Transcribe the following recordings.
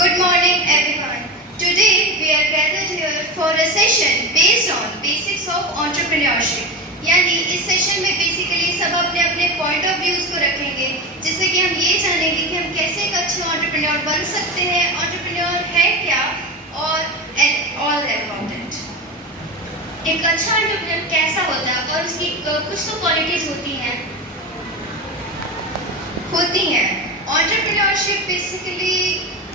Good morning, everyone. Today we are gathered here for a session based on basics of entrepreneurship. यानी इस session में basically सब अपने अपने पॉइंट ऑफ व्यूज को रखेंगे, जिससे कि हम ये जानेंगे कि हम कैसे एक अच्छे एंटरप्रेन्योर बन सकते हैं, एंटरप्रेन्योर है क्या और ऑल अबाउट इट। एक अच्छा एंटरप्रेन्योर कैसा होता है और उसकी कुछ तो क्वालिटीज होती हैं। एंटरप्रेन्योरशिप बेसिकली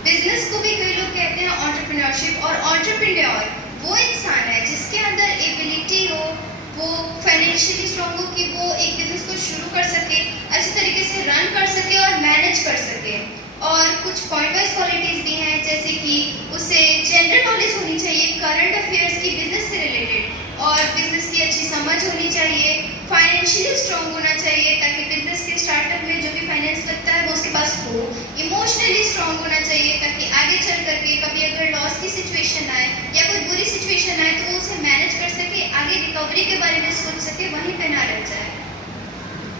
बिजनेस को भी कई लोग कहते हैं एंटरप्रेन्योरशिप, और एंटरप्रेन्योर वो इंसान है जिसके अंदर एबिलिटी हो, वो फाइनेंशियली स्ट्रांग हो कि वो एक बिजनेस को शुरू कर सके, अच्छे तरीके से रन कर सके और मैनेज कर सके। और कुछ पॉइंट वाइज क्वालिटीज भी हैं, जैसे कि उसे जनरल नॉलेज होनी चाहिए करंट अफेयर्स की, बिजनेस से रिलेटेड, और बिजनेस की अच्छी समझ होनी चाहिए, फाइनेंशियली स्ट्रांग होना चाहिए ताकि बिजनेस के स्टार्टअप में जो भी फाइनेंस लगता है वो उसके पास हो, इमोशनली स्ट्रांग होना चाहिए ताकि आगे चल करके कभी अगर लॉस की सिचुएशन आए या कोई बुरी सिचुएशन आए तो वो उसे मैनेज कर सके, आगे रिकवरी के बारे में सोच सके, वहीं पे ना रह जाए।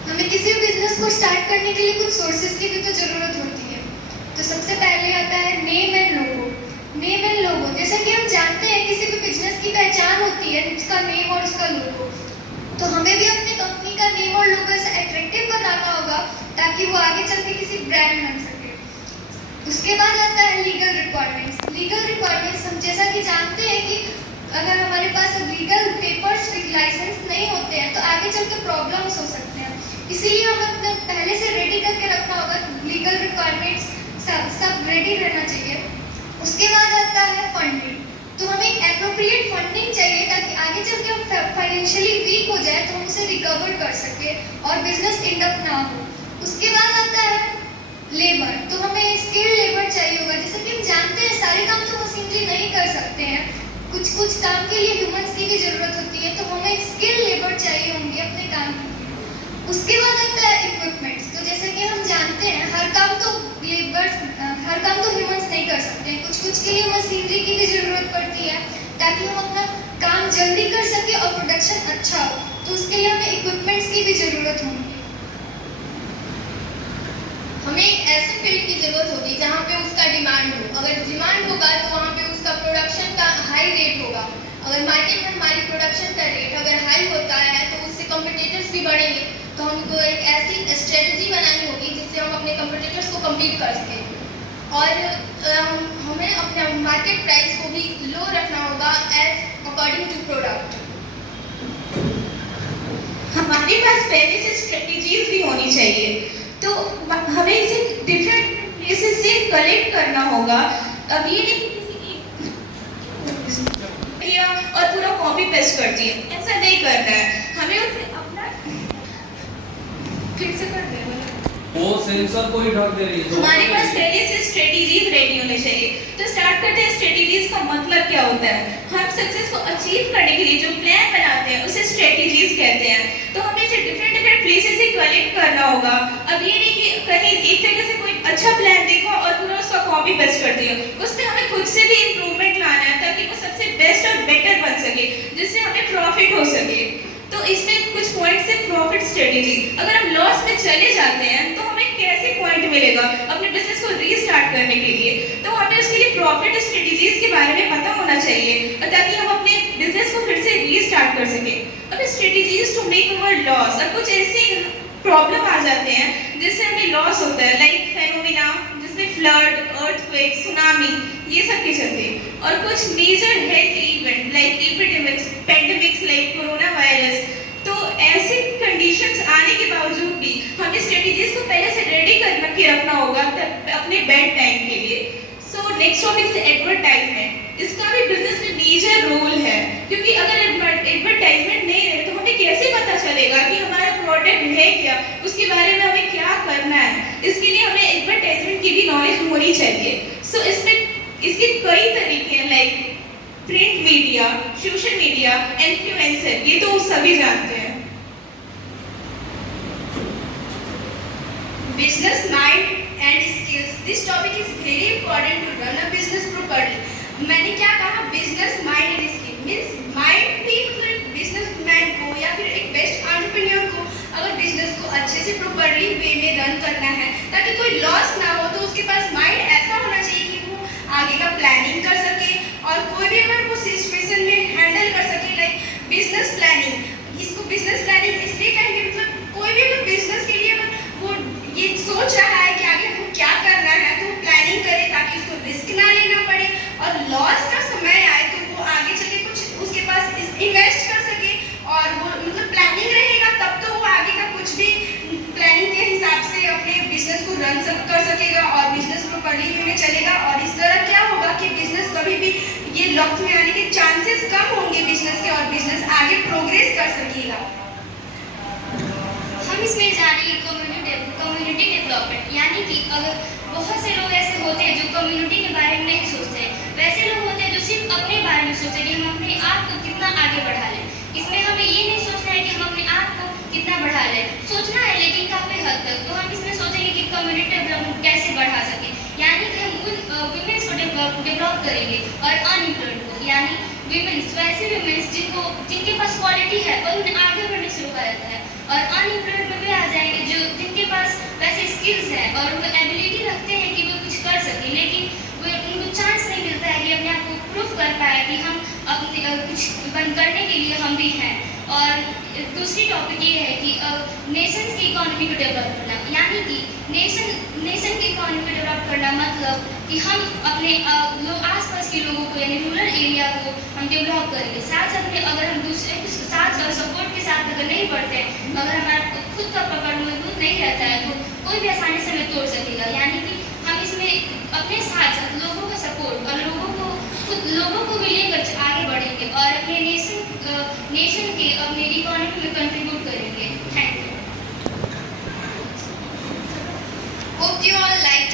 हमें किसी भी बिजनेस को स्टार्ट करने के लिए कुछ सोर्सेज की भी तो ज़रूरत होती है। तो सबसे पहले आता है name and logo. Name and logo, जैसा कि हम जानते हैं किसी भी बिजनेस की पहचान होती है उसका नेम और उसका लोगो, तो हमें भी अपनी कंपनी का नेम और लोगो ऐसा अट्रैक्टिव बनाना होगा ताकि वो आगे चल के किसी ब्रांड बन सके। उसके बाद आता है लीगल रिक्वायरमेंट्स। लीगल रिक्वायरमेंट्स हम जैसा कि जानते हैं कि अगर हमारे पास लीगल पेपर्स लाइसेंस नहीं होते हैं तो आगे चल के प्रॉब्लम्स हो सकते हैं, इसीलिए हमें अपने पहले से रेडी करके रखना होगा। लीगल रिक्वायरमेंट्स सब रेडी रहना चाहिए। उसके बाद आता है फंडिंग। तो हमें एप्रोप्रिएट फंडिंग चाहिए ताकि आगे चल के हम फाइनेंशियली वीक हो जाए तो हम उसे रिकवर कर सके और बिजनेस एंड अप ना हो। उसके बाद आता है लेबर। तो हमें स्किल्ड लेबर चाहिए होगा, जैसे कि हम जानते हैं सारे काम तो मशीनरी नहीं कर सकते हैं, कुछ कुछ काम के लिए ह्यूमंस की भी जरूरत होती है, तो हमें स्किल्ड लेबर चाहिए होंगे अपने काम के लिए। उसके बाद आता है इक्विपमेंट्स। तो जैसे कि हम जानते हैं हर काम तो ह्यूमंस नहीं कर सकते हैं, कुछ कुछ के लिए मशीनरी की भी जरूरत पड़ती है ताकि हम अपना काम जल्दी कर सके और प्रोडक्शन अच्छा हो, तो उसके लिए हमें इक्विपमेंट्स की भी जरूरत होगी। हमें ऐसे फील्ड की जरूरत होगी जहाँ पे उसका डिमांड हो। अगर डिमांड होगा तो वहाँ पे उसका प्रोडक्शन का हाई रेट होगा। अगर मार्केट में हमारी प्रोडक्शन का रेट अगर हाई होता है तो उससे कॉम्पिटिटर्स भी बढ़ेंगे, तो हमको एक ऐसी स्ट्रेटजी बनानी होगी जिससे हम अपने कॉम्पिटिटर्स को कम्पीट कर सकें। और हमें अपने मार्केट प्राइस को भी लो रखना होगा एज अकॉर्डिंग टू प्रोडक्ट। हमारे पास पहले से स्ट्रेटजीज भी होनी चाहिए, तो हमें इसे डिफरेंट प्लेसेस से कलेक्ट करना होगा। अब ये नहीं किया और पूरा कॉपी पेस्ट कर दिए, ऐसा नहीं करना है। हमें उसे अपना फिर से कर देना, वो सेंसर को ही ढक दे रही है। हमारे पास पहले से स्ट्रेटजीज रेडी होने चाहिए। तो स्टार्ट करते हैं, स्ट्रेटजीज का मतलब क्या होता है। हम सक्सेस को अचीव करने के लिए जो प्लान बनाते हैं उसे स्ट्रेटजीज कहते हैं। तो हमें इसे डिफरेंट डिफरेंट प्लेसेस से कलेक्ट करना होगा। अब ये नहीं कि कहीं एक तरह से कोई अच्छा प्लान देखा और पूरा उसका कॉपी पेस्ट कर दिया, उसमें हमें खुद से भी इंप्रूवमेंट लाना है ताकि वो सबसे बेस्ट और बेटर बन सके, जिससे हमें प्रॉफिट हो सके। तो इसमें कुछ पॉइंट्स है प्रॉफिट स्ट्रेटेजी। अगर हम लॉस में चले जाते हैं तो हमें कैसे पॉइंट मिलेगा अपने बिजनेस को रीस्टार्ट करने के लिए, तो हमें उसके लिए प्रॉफिट स्ट्रेटेजीज के बारे में पता होना चाहिए ताकि हम अपने बिजनेस को फिर से रीस्टार्ट कर सके। अब strategies to make our loss. अब कुछ ऐसे प्रॉब्लम आ जाते हैं जिससे हमें लॉस होता है, लाइक फेनोमेना जिसमें फ्लड, अर्थक्वेक, सुनामी, ये सब के चलते, और कुछ major health event like epidemics, pandemics like corona virus. तो ऐसे कंडीशंस आने के बावजूद भी हमें स्ट्रेटजीज को पहले से रेडी करके रखना होगा अपने बेड टाइम के लिए। सो नेक्स्ट टॉपिक है एडवर्टाइजमेंट। इसका भी बिजनेस में मेजर रोल है, क्योंकि अगर एडवर्टाइजमेंट नहीं रहे तो हमें कैसे पता चलेगा कि हमारा प्रोडक्ट है क्या, उसके बारे में हमें क्या करना है। इसके लिए हमें एडवर्टाइजमेंट की भी नॉलेज होनी चाहिए। सो इसमें इसके कई तरीके हैं, like print media, social media, influencer, ये तो सभी जानते हैं। Business mind and skills. This topic is very important to run a business properly. मैंने क्या कहा, business mind and skill means mind भी मतलब बिजनेसमैन को या फिर एक बेस्ट एंटरप्रेन्योर को अगर बिजनेस को अच्छे से प्रॉपर्ली वे में रन करना है ताकि कोई लॉस ना हो, तो उसके पास माइंड ऐसा होना चाहिए कि वो ब्लॉक्स में आने के चांसेस कम होंगे बिजनेस के, और बिजनेस आगे प्रोग्रेस कर सकेगा। हम इसमें जानेंगे कम्युनिटी डेवलपमेंट, यानी कि अगर बहुत से लोग ऐसे होते हैं जो कम्युनिटी के बारे में नहीं सोचते हैं, वैसे लोग होते हैं जो सिर्फ अपने बारे में सोचते हैं कि हम अपने आप को कितना आगे बढ़ा लें। इसमें हमें ये नहीं सोचना है कि हम अपने आप को कितना बढ़ा लें, सोचना है लेकिन काफ़ी हद तक। तो हम इसमें सोचेंगे कि कम्युनिटी डेवलपमेंट कैसे बढ़ा सकें, यानी कि हम उन वुमेन्स को डेवलप करेंगे और अनएम्प्लॉयड को, यानी वुमेन्स, वैसे वुमेन्स जिनके पास क्वालिटी है पर उन्हें आगे बढ़ने से रोका जाता है, और अनएम्प्लॉयड में भी आ जाएंगे जो जिनके पास वैसे स्किल्स हैं और वो एबिलिटी रखते हैं कि वो कुछ कर सके, लेकिन वो उनको चांस नहीं मिलता है कि अपने आप को प्रूफ कर पाए कि हम अपने कुछ करने के लिए हम भी हैं। और दूसरी टॉपिक ये है कि नेशंस की इकोनॉमी को डेवलप करना, यानी कि नेशन की इकोनॉमी को डेवलप करना मतलब कि हम अपने लोग आसपास के लोगों को यानी रूरल एरिया को हम डेवलप करेंगे। साथ साथ में अगर हम दूसरे के साथ सपोर्ट के साथ अगर नहीं बढ़ते हैं, अगर हमारा खुद का पकड़ मजबूत नहीं रहता है, तो कोई भी आसानी से हमें तोड़ सकेगा। यानी कि हम इसमें अपने साथ साथ लोगों का सपोर्ट और लोगों को भी लेकर आगे बढ़ेंगे और अपने नेशन के अपने इकोनॉमी में कंट्रीब्यूट करेंगे। Thank you. Hope you all like